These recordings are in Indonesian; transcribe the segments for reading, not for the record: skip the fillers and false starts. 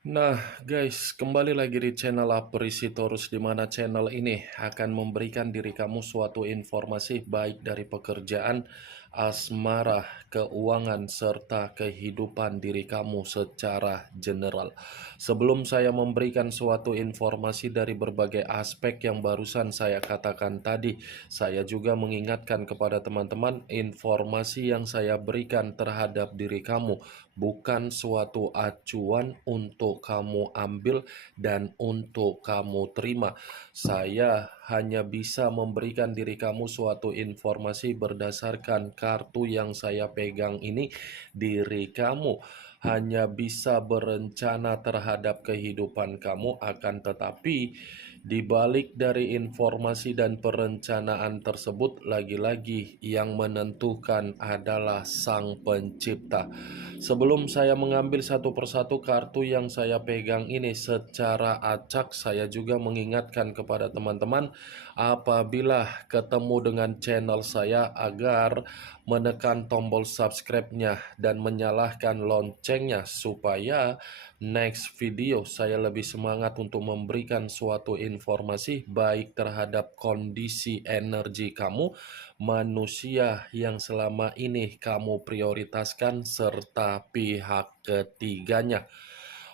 Nah, guys, kembali lagi di channel Aprisitorus, di mana channel ini akan memberikan diri kamu suatu informasi baik dari pekerjaan, asmara, keuangan, serta kehidupan diri kamu secara general. Sebelum saya memberikan suatu informasi dari berbagai aspek yang barusan saya katakan tadi, saya juga mengingatkan kepada teman-teman informasi yang saya berikan terhadap diri kamu bukan suatu acuan untuk kamu ambil dan untuk kamu terima. Saya hanya bisa memberikan diri kamu suatu informasi berdasarkan kartu yang saya pegang ini. Diri kamu hanya bisa berencana terhadap kehidupan kamu, akan tetapi di balik dari informasi dan perencanaan tersebut, lagi-lagi yang menentukan adalah Sang Pencipta. Sebelum saya mengambil satu persatu kartu yang saya pegang ini secara acak, saya juga mengingatkan kepada teman-teman apabila ketemu dengan channel saya agar menekan tombol subscribe-nya dan menyalakan loncengnya supaya next video saya lebih semangat untuk memberikan suatu informasi baik terhadap kondisi energi kamu, manusia yang selama ini kamu prioritaskan, serta pihak ketiganya.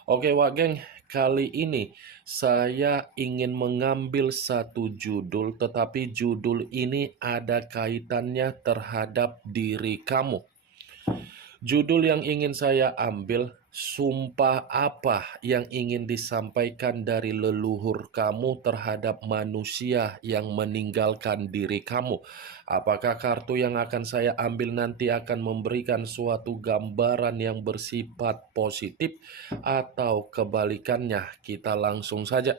Oke Wak Geng, kali ini saya ingin mengambil satu judul, tetapi judul ini ada kaitannya terhadap diri kamu. Judul yang ingin saya ambil, sumpah apa yang ingin disampaikan dari leluhur kamu terhadap manusia yang meninggalkan diri kamu? Apakah kartu yang akan saya ambil nanti akan memberikan suatu gambaran yang bersifat positif atau kebalikannya? Kita langsung saja.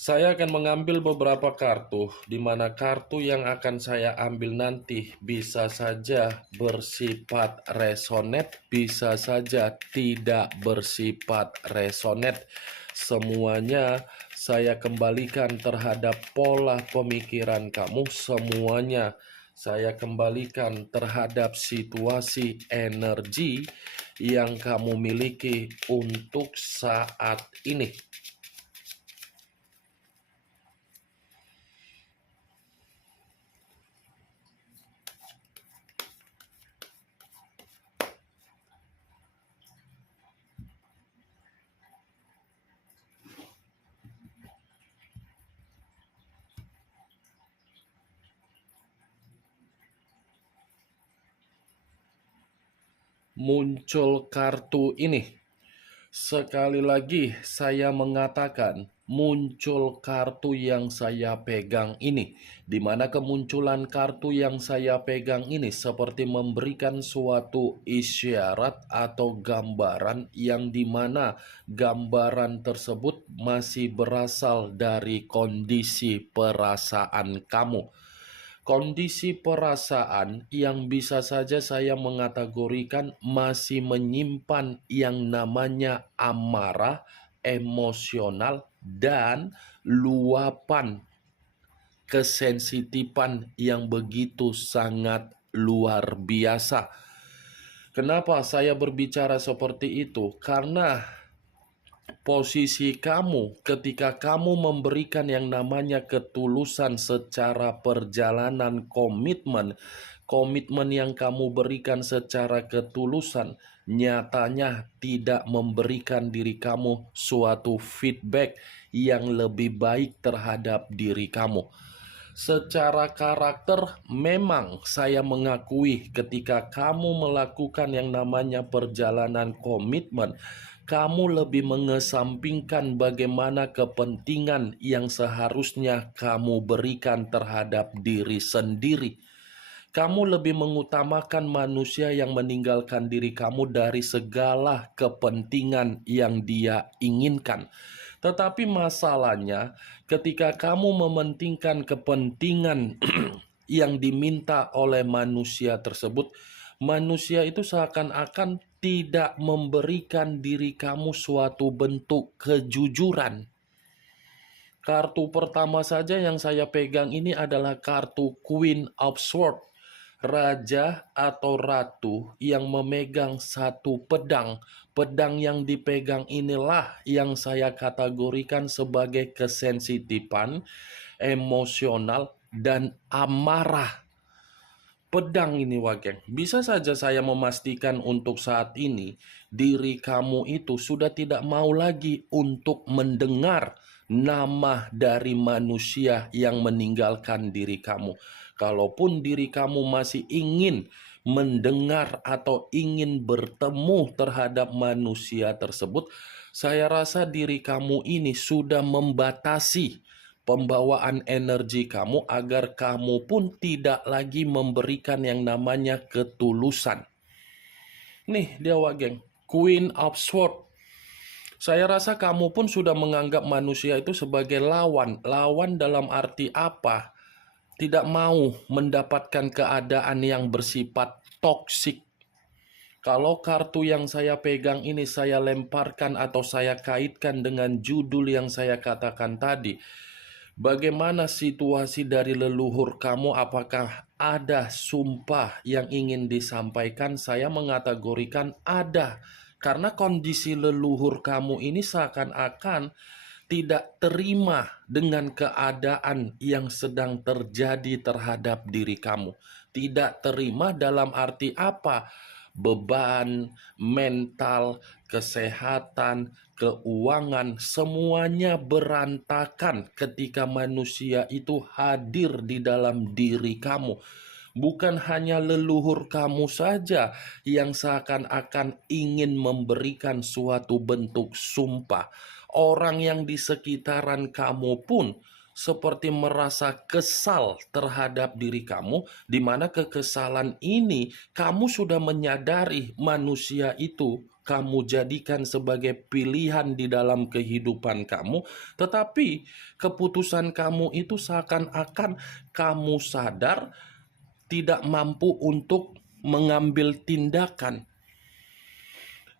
Saya akan mengambil beberapa kartu, di mana kartu yang akan saya ambil nanti bisa saja bersifat resonate, bisa saja tidak bersifat resonate. Semuanya saya kembalikan terhadap pola pemikiran kamu, semuanya saya kembalikan terhadap situasi energi yang kamu miliki untuk saat ini. Muncul kartu ini. Sekali lagi saya mengatakan muncul kartu yang saya pegang ini, di mana kemunculan kartu yang saya pegang ini seperti memberikan suatu isyarat atau gambaran yang dimana gambaran tersebut masih berasal dari kondisi perasaan kamu. Kondisi perasaan yang bisa saja saya mengategorikan masih menyimpan yang namanya amarah, emosional, dan luapan kesensitifan yang begitu sangat luar biasa. Kenapa saya berbicara seperti itu? Karena posisi kamu ketika kamu memberikan yang namanya ketulusan secara perjalanan komitmen, komitmen yang kamu berikan secara ketulusan nyatanya tidak memberikan diri kamu suatu feedback yang lebih baik terhadap diri kamu. Secara karakter, memang saya mengakui ketika kamu melakukan yang namanya perjalanan komitmen, kamu lebih mengesampingkan bagaimana kepentingan yang seharusnya kamu berikan terhadap diri sendiri. Kamu lebih mengutamakan manusia yang meninggalkan diri kamu dari segala kepentingan yang dia inginkan. Tetapi masalahnya, ketika kamu mementingkan kepentingan yang diminta oleh manusia tersebut, manusia itu seakan-akan tidak memberikan diri kamu suatu bentuk kejujuran. Kartu pertama saja yang saya pegang ini adalah kartu Queen of Swords. raja atau ratu yang memegang satu pedang. Pedang yang dipegang inilah yang saya kategorikan sebagai kesensitifan, emosional, dan amarah. Pedang ini Wageng, bisa saja saya memastikan untuk saat ini diri kamu itu sudah tidak mau lagi untuk mendengar nama dari manusia yang meninggalkan diri kamu. Kalaupun diri kamu masih ingin mendengar atau ingin bertemu terhadap manusia tersebut, saya rasa diri kamu ini sudah membatasi pembawaan energi kamu agar kamu pun tidak lagi memberikan yang namanya ketulusan. Nih dia Wageng, Queen of Swords. Saya rasa kamu pun sudah menganggap manusia itu sebagai lawan. Lawan dalam arti apa? Tidak mau mendapatkan keadaan yang bersifat toksik. Kalau kartu yang saya pegang ini saya lemparkan atau saya kaitkan dengan judul yang saya katakan tadi, bagaimana situasi dari leluhur kamu? Apakah ada sumpah yang ingin disampaikan? Saya mengategorikan ada. Karena kondisi leluhur kamu ini seakan-akan tidak terima dengan keadaan yang sedang terjadi terhadap diri kamu. Tidak terima dalam arti apa? Beban, mental, kesehatan, keuangan, semuanya berantakan ketika manusia itu hadir di dalam diri kamu. Bukan hanya leluhur kamu saja yang seakan-akan ingin memberikan suatu bentuk sumpah. Orang yang di sekitaran kamu pun seperti merasa kesal terhadap diri kamu, di mana kekesalan ini kamu sudah menyadari manusia itu kamu jadikan sebagai pilihan di dalam kehidupan kamu, tetapi keputusan kamu itu seakan-akan kamu sadar tidak mampu untuk mengambil tindakan.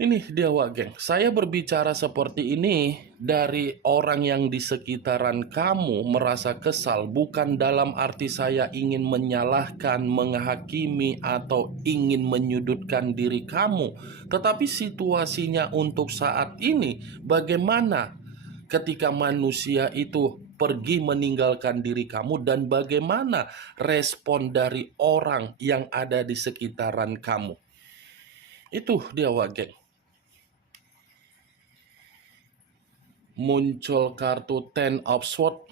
Ini dia Wageng, saya berbicara seperti ini dari orang yang di sekitaran kamu merasa kesal, bukan dalam arti saya ingin menyalahkan, menghakimi, atau ingin menyudutkan diri kamu. Tetapi situasinya untuk saat ini, bagaimana ketika manusia itu pergi meninggalkan diri kamu dan bagaimana respon dari orang yang ada di sekitaran kamu. Itu dia Wageng. Muncul kartu Ten of Swords,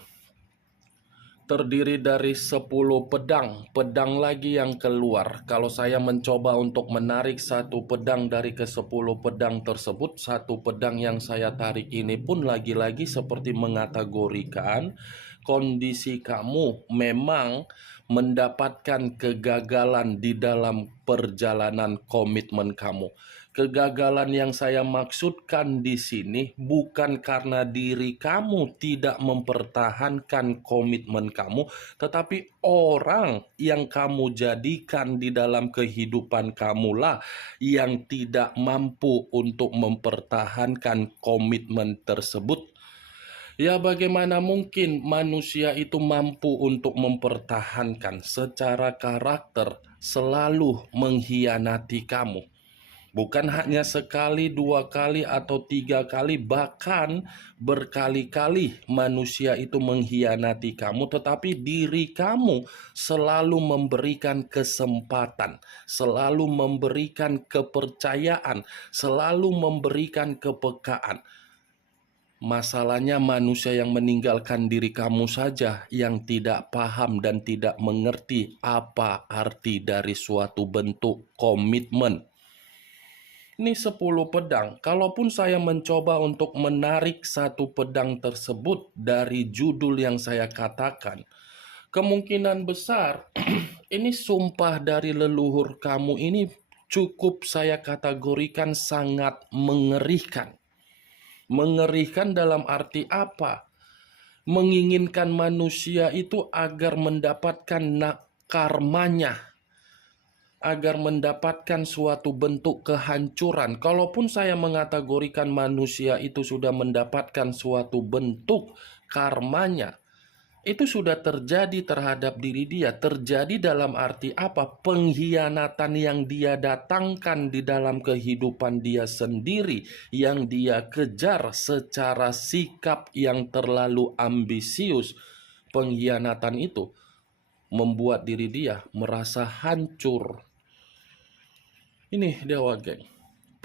terdiri dari 10 pedang. Pedang lagi yang keluar. Kalau saya mencoba untuk menarik satu pedang dari ke-10 pedang tersebut, satu pedang yang saya tarik ini pun lagi-lagi seperti mengategorikan kondisi kamu memang mendapatkan kegagalan di dalam perjalanan komitmen kamu. Kegagalan yang saya maksudkan di sini bukan karena diri kamu tidak mempertahankan komitmen kamu, tetapi orang yang kamu jadikan di dalam kehidupan kamulah yang tidak mampu untuk mempertahankan komitmen tersebut. Ya, bagaimana mungkin manusia itu mampu untuk mempertahankan secara karakter selalu mengkhianati kamu? Bukan hanya sekali, 2 kali, atau 3 kali, bahkan berkali-kali manusia itu mengkhianati kamu, tetapi diri kamu selalu memberikan kesempatan, selalu memberikan kepercayaan, selalu memberikan kepekaan. Masalahnya manusia yang meninggalkan diri kamu saja yang tidak paham dan tidak mengerti apa arti dari suatu bentuk komitmen. Ini 10 pedang. Kalaupun saya mencoba untuk menarik satu pedang tersebut dari judul yang saya katakan, kemungkinan besar ini sumpah dari leluhur kamu ini cukup saya kategorikan sangat mengerikan. Mengerikan dalam arti apa? Menginginkan manusia itu agar mendapatkan karmanya, agar mendapatkan suatu bentuk kehancuran. Kalaupun saya mengategorikan manusia itu sudah mendapatkan suatu bentuk karmanya, itu sudah terjadi terhadap diri dia. Terjadi dalam arti apa? Pengkhianatan yang dia datangkan di dalam kehidupan dia sendiri, yang dia kejar secara sikap yang terlalu ambisius. Pengkhianatan itu membuat diri dia merasa hancur. Ini Dewa Geng.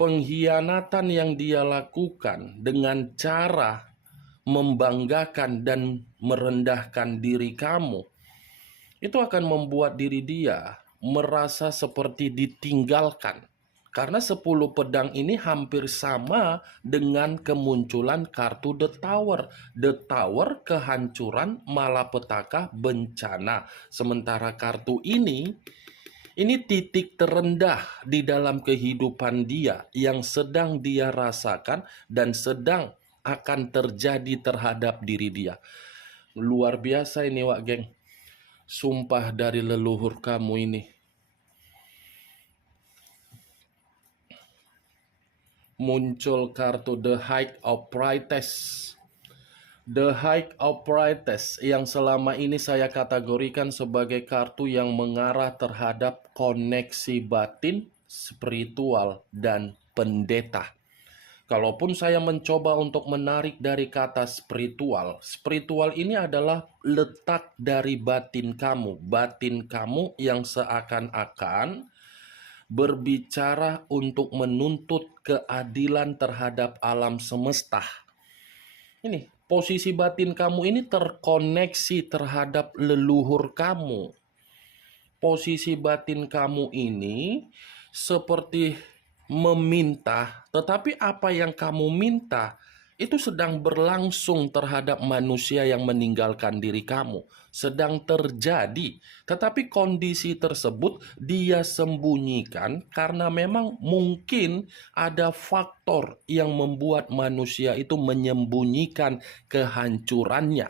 Pengkhianatan yang dia lakukan dengan cara membanggakan dan merendahkan diri kamu, itu akan membuat diri dia merasa seperti ditinggalkan. Karena 10 pedang ini hampir sama dengan kemunculan kartu The Tower. The Tower, kehancuran, malapetaka, bencana. Sementara kartu ini titik terendah di dalam kehidupan dia yang sedang dia rasakan dan sedang akan terjadi terhadap diri dia. Luar biasa ini Wak Geng. Sumpah dari leluhur kamu ini. Muncul kartu The High of Priestess. The High of Priestess yang selama ini saya kategorikan sebagai kartu yang mengarah terhadap koneksi batin, spiritual, dan pendeta. Kalaupun saya mencoba untuk menarik dari kata spiritual, spiritual ini adalah letak dari batin kamu yang seakan-akan berbicara untuk menuntut keadilan terhadap alam semesta. Ini, posisi batin kamu ini terkoneksi terhadap leluhur kamu. Posisi batin kamu ini seperti meminta, tetapi apa yang kamu minta itu sedang berlangsung terhadap manusia yang meninggalkan diri kamu. Sedang terjadi, tetapi kondisi tersebut dia sembunyikan karena memang mungkin ada faktor yang membuat manusia itu menyembunyikan kehancurannya.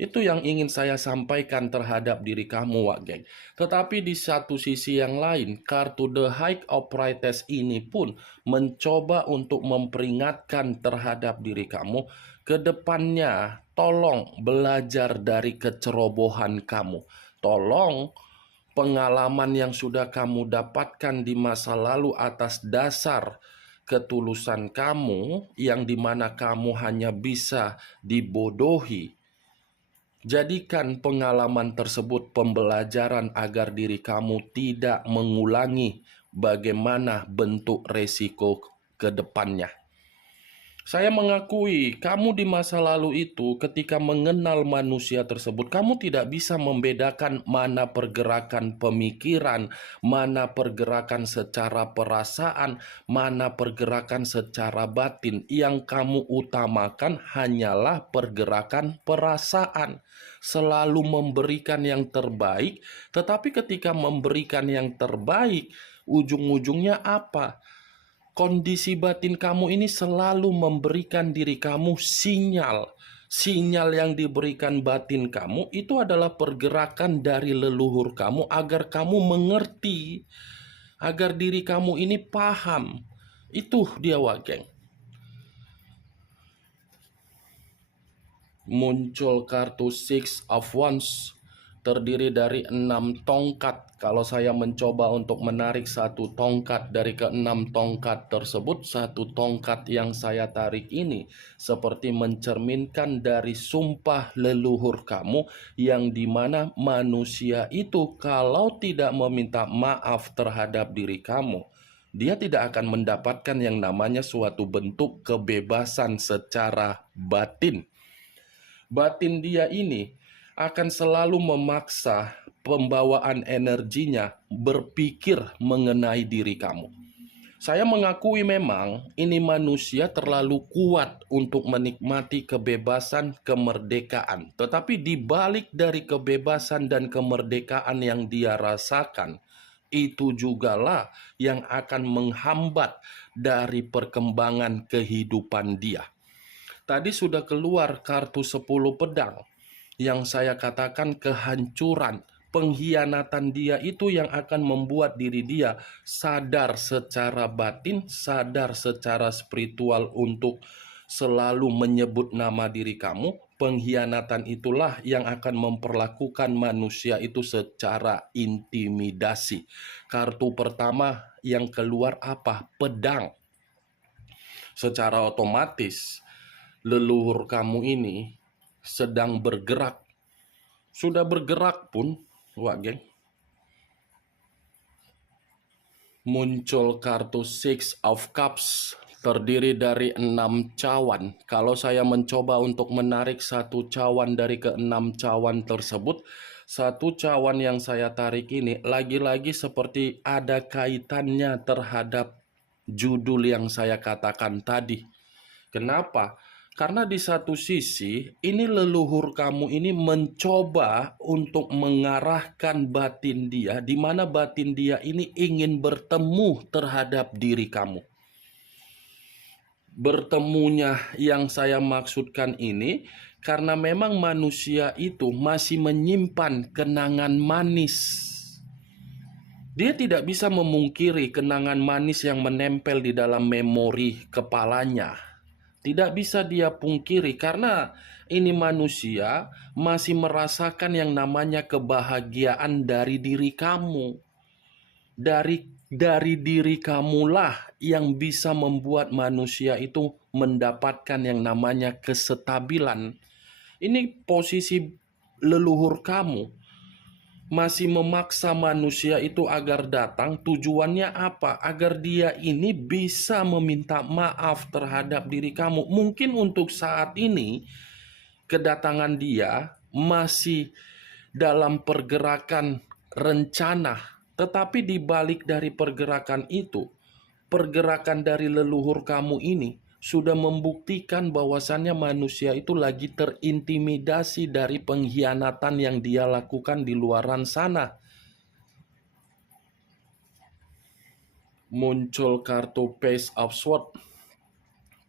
Itu yang ingin saya sampaikan terhadap diri kamu, Wak Geng. Tetapi di satu sisi yang lain, kartu The High of Priestess ini pun mencoba untuk memperingatkan terhadap diri kamu. Kedepannya, tolong belajar dari kecerobohan kamu. Tolong pengalaman yang sudah kamu dapatkan di masa lalu atas dasar ketulusan kamu, yang dimana kamu hanya bisa dibodohi. Jadikan pengalaman tersebut pembelajaran agar diri kamu tidak mengulangi bagaimana bentuk resiko ke depannya. Saya mengakui kamu di masa lalu itu ketika mengenal manusia tersebut, kamu tidak bisa membedakan mana pergerakan pemikiran, mana pergerakan secara perasaan, mana pergerakan secara batin. Yang kamu utamakan hanyalah pergerakan perasaan. Selalu memberikan yang terbaik, tetapi ketika memberikan yang terbaik, ujung-ujungnya apa? Kondisi batin kamu ini selalu memberikan diri kamu sinyal. Sinyal yang diberikan batin kamu itu adalah pergerakan dari leluhur kamu agar kamu mengerti, agar diri kamu ini paham. Itu dia, Wak Geng. Muncul kartu Six of Wands, terdiri dari 6 tongkat. Kalau saya mencoba untuk menarik satu tongkat dari ke-6 tongkat tersebut, satu tongkat yang saya tarik ini seperti mencerminkan dari sumpah leluhur kamu, yang dimana manusia itu kalau tidak meminta maaf terhadap diri kamu, dia tidak akan mendapatkan yang namanya suatu bentuk kebebasan secara batin. Batin dia ini akan selalu memaksa pembawaan energinya berpikir mengenai diri kamu. Saya mengakui memang ini manusia terlalu kuat untuk menikmati kebebasan, kemerdekaan. Tetapi di balik dari kebebasan dan kemerdekaan yang dia rasakan, itu jugalah yang akan menghambat dari perkembangan kehidupan dia. Tadi sudah keluar kartu 10 pedang. Yang saya katakan kehancuran, pengkhianatan dia itu yang akan membuat diri dia sadar secara batin, sadar secara spiritual untuk selalu menyebut nama diri kamu, pengkhianatan itulah yang akan memperlakukan manusia itu secara intimidasi. Kartu pertama yang keluar apa? Pedang. Secara otomatis leluhur kamu ini sedang bergerak. Sudah bergerak pun, wah geng, muncul kartu Six of Cups terdiri dari 6 cawan. Kalau saya mencoba untuk menarik satu cawan dari ke-6 cawan tersebut, satu cawan yang saya tarik ini lagi-lagi seperti ada kaitannya terhadap judul yang saya katakan tadi. Kenapa? Karena di satu sisi, ini leluhur kamu ini mencoba untuk mengarahkan batin dia, di mana batin dia ini ingin bertemu terhadap diri kamu. Bertemunya yang saya maksudkan ini, karena memang manusia itu masih menyimpan kenangan manis. Dia tidak bisa memungkiri kenangan manis yang menempel di dalam memori kepalanya. Tidak bisa dia pungkiri karena ini manusia masih merasakan yang namanya kebahagiaan dari diri kamu. Dari diri kamulah yang bisa membuat manusia itu mendapatkan yang namanya kesestabilan. Ini posisi leluhur kamu masih memaksa manusia itu agar datang. Tujuannya apa? Agar dia ini bisa meminta maaf terhadap diri kamu. Mungkin untuk saat ini kedatangan dia masih dalam pergerakan rencana, tetapi di balik dari pergerakan itu, pergerakan dari leluhur kamu ini sudah membuktikan bahwasannya manusia itu lagi terintimidasi dari pengkhianatan yang dia lakukan di luaran sana. Muncul kartu Page of Swords,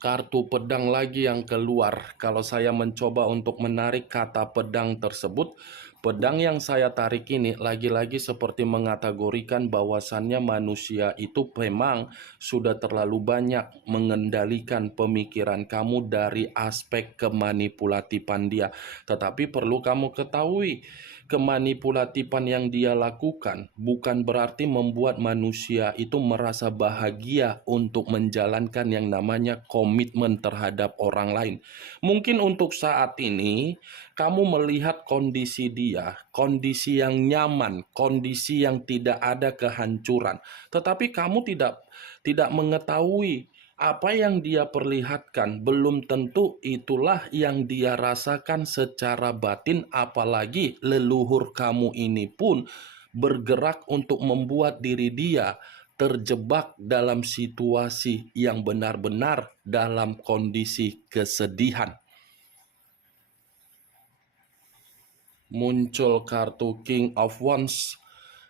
kartu pedang lagi yang keluar. Kalau saya mencoba untuk menarik kata pedang tersebut, pedang yang saya tarik ini lagi-lagi seperti mengategorikan bahwasannya manusia itu memang sudah terlalu banyak mengendalikan pemikiran kamu dari aspek kemanipulatifan dia. Tetapi perlu kamu ketahui, kemanipulatifan yang dia lakukan bukan berarti membuat manusia itu merasa bahagia untuk menjalankan yang namanya komitmen terhadap orang lain. Mungkin untuk saat ini kamu melihat kondisi dia, kondisi yang nyaman, kondisi yang tidak ada kehancuran. Tetapi kamu tidak mengetahui apa yang dia perlihatkan, belum tentu itulah yang dia rasakan secara batin, apalagi leluhur kamu ini pun bergerak untuk membuat diri dia terjebak dalam situasi yang benar-benar dalam kondisi kesedihan. Muncul kartu King of Wands,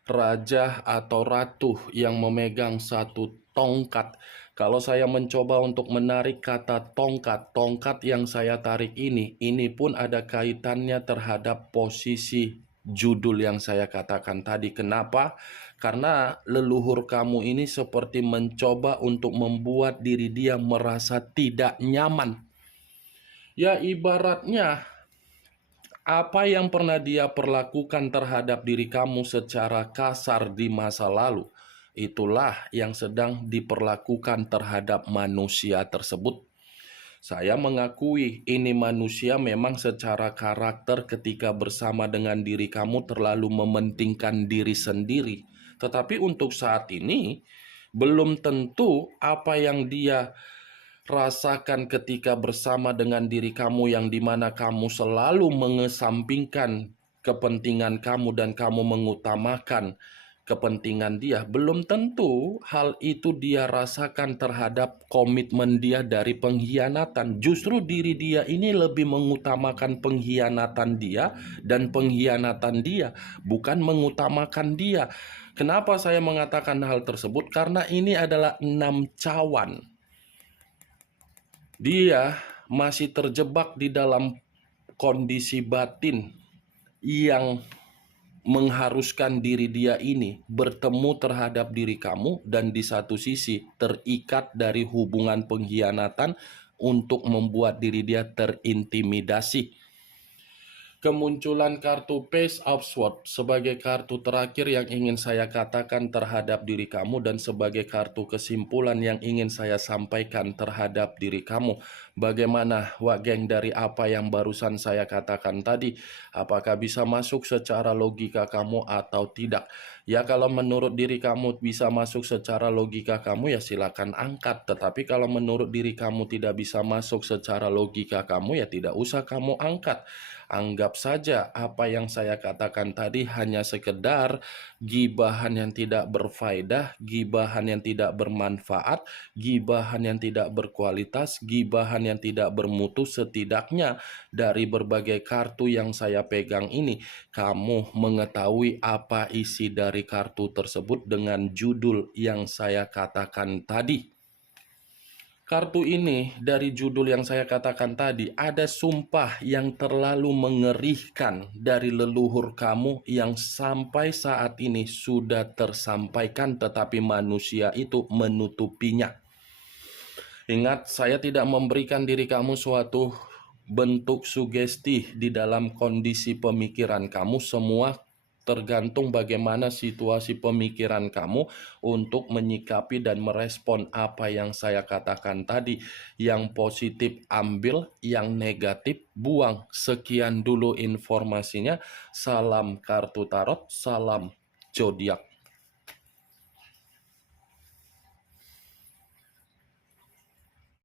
raja atau ratu yang memegang satu tongkat. Kalau saya mencoba untuk menarik kata tongkat yang saya tarik ini pun ada kaitannya terhadap posisi judul yang saya katakan tadi. Kenapa? Karena leluhur kamu ini seperti mencoba untuk membuat diri dia merasa tidak nyaman. Ya, ibaratnya apa yang pernah dia perlakukan terhadap diri kamu secara kasar di masa lalu, itulah yang sedang diperlakukan terhadap manusia tersebut. Saya mengakui ini manusia memang secara karakter ketika bersama dengan diri kamu terlalu mementingkan diri sendiri. Tetapi untuk saat ini, belum tentu apa yang dia rasakan ketika bersama dengan diri kamu yang dimana kamu selalu mengesampingkan kepentingan kamu dan kamu mengutamakan kepentingan dia, belum tentu hal itu dia rasakan terhadap komitmen dia dari pengkhianatan. Justru diri dia ini lebih mengutamakan pengkhianatan dia dan pengkhianatan dia, bukan mengutamakan dia. Kenapa saya mengatakan hal tersebut? Karena ini adalah 6 cawan. Dia masih terjebak di dalam kondisi batin yang mengharuskan diri dia ini bertemu terhadap diri kamu, dan di satu sisi terikat dari hubungan pengkhianatan untuk membuat diri dia terintimidasi. Kemunculan kartu Page of Swords sebagai kartu terakhir yang ingin saya katakan terhadap diri kamu dan sebagai kartu kesimpulan yang ingin saya sampaikan terhadap diri kamu. Bagaimana, Wak Geng, dari apa yang barusan saya katakan tadi? Apakah bisa masuk secara logika kamu atau tidak? Ya, kalau menurut diri kamu bisa masuk secara logika kamu, ya silakan angkat. Tetapi kalau menurut diri kamu tidak bisa masuk secara logika kamu, ya tidak usah kamu angkat. Anggap saja apa yang saya katakan tadi hanya sekedar gibahan yang tidak berfaedah, gibahan yang tidak bermanfaat, gibahan yang tidak berkualitas, gibahan yang tidak bermutu. Setidaknya dari berbagai kartu yang saya pegang ini, kamu mengetahui apa isi dari kartu tersebut dengan judul yang saya katakan tadi. Kartu ini dari judul yang saya katakan tadi, ada sumpah yang terlalu mengerikan dari leluhur kamu yang sampai saat ini sudah tersampaikan, tetapi manusia itu menutupinya. Ingat, saya tidak memberikan diri kamu suatu bentuk sugesti di dalam kondisi pemikiran kamu. Semua tergantung bagaimana situasi pemikiran kamu untuk menyikapi dan merespon apa yang saya katakan tadi. Yang positif ambil, yang negatif buang. Sekian dulu informasinya. Salam kartu tarot, salam zodiak.